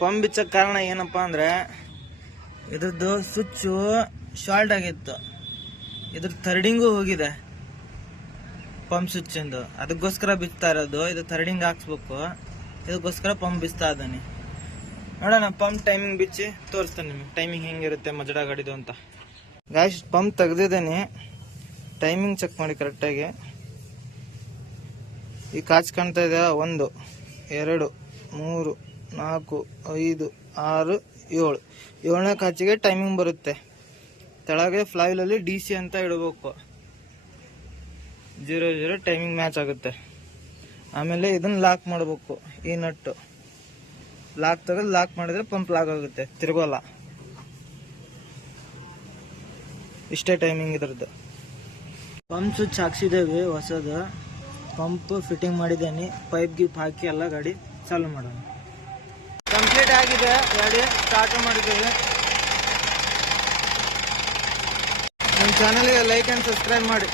Pump ಬಿಚ್ಚಕ್ ಕಾರಣ ಏನಪ್ಪಾ ಅಂದ್ರೆ ಇದ್ರದ್ದು ಸ್ವಿಚ್ ಶಾರ್ಟ್ ಆಗಿತ್ತು, ಇದ್ರ ಥರ್ಡಿಂಗು ಹೋಗಿದೆ ಪಂಪ್ ಸ್ವಿಚ್ ಇಂದು. ಅದಕ್ಕೋಸ್ಕರ ಬಿಚ್ತಾ ಇರೋದು. ಇದು ಥರ್ಡಿಂಗ್ ಹಾಕ್ಸ್ಬೇಕು, ಇದಕ್ಕೋಸ್ಕರ ಪಂಪ್ ಬಿಚ್ತಾ ಇದ್ದಾನೆ. ನೋಡೋಣ ಪಂಪ್ ಟೈಮಿಂಗ್ ಬಿಚ್ಚಿ ತೋರಿಸ್ತಾನೆ ನಿಮ್ಗೆ ಟೈಮಿಂಗ್ ಹೆಂಗಿರುತ್ತೆ ಮಜಡ ಗಾಡಿದು ಅಂತ. ಗಾಯ್ಸ್ ಪಂಪ್ ತೆಗ್ದಿದ್ದೇನೆ, ಟೈಮಿಂಗ್ ಚೆಕ್ ಮಾಡಿ ಕರೆಕ್ಟಾಗಿ. ಈ ಕಾಚ್ ಕಾಣ್ತಾ ಇದೆ, 1 2 3 4 5 6 7 7ನೇ ಕಾಚಿಗೆ ಟೈಮಿಂಗ್ ಬರುತ್ತೆ. ಕೆಳಗೆ ಫ್ಲೈಲಲ್ಲಿ DC ಅಂತ ಇಡಬೇಕು, 00 ಟೈಮಿಂಗ್ ಮ್ಯಾಚ್ ಆಗುತ್ತೆ. ಆಮೇಲೆ ಇದನ್ನ ಲಾಕ್ ಮಾಡಬೇಕು, ಈ ನಟ್ಟು ಲಾಕ್ ತೆಗೆದು ಲಾಕ್ ಮಾಡಿದ್ರೆ ಪಂಪ್ ಲಾಕ್ ಆಗುತ್ತೆ, ತಿರ್ಗೋಲ್ಲ. ಇಷ್ಟೇ ಟೈಮಿಂಗ್ ಇದ್ರದ್ದು. ಪಂಪ್ ಸ್ವಿಚ್ ಹಾಕ್ಸಿದ್ದೇವೆ ಹೊಸದು, ಪಂಪ್ ಫಿಟ್ಟಿಂಗ್ ಮಾಡಿದ್ದೇನೆ, ಪೈಪ್ ಗಿಪ್ ಹಾಕಿ ಎಲ್ಲ ಗಾಡಿ ಚಾಲು ಮಾಡೋಣ. ಕಂಪ್ಲೀಟ್ ಆಗಿದೆ, ಗಾಡಿ ಸ್ಟಾರ್ಟ್ ಮಾಡಿದ್ದೇವೆ. ನಮ್ಮ ಚಾನಲ್ಗೆ ಲೈಕ್ ಆ್ಯಂಡ್ ಸಬ್ಸ್ಕ್ರೈಬ್ ಮಾಡಿ.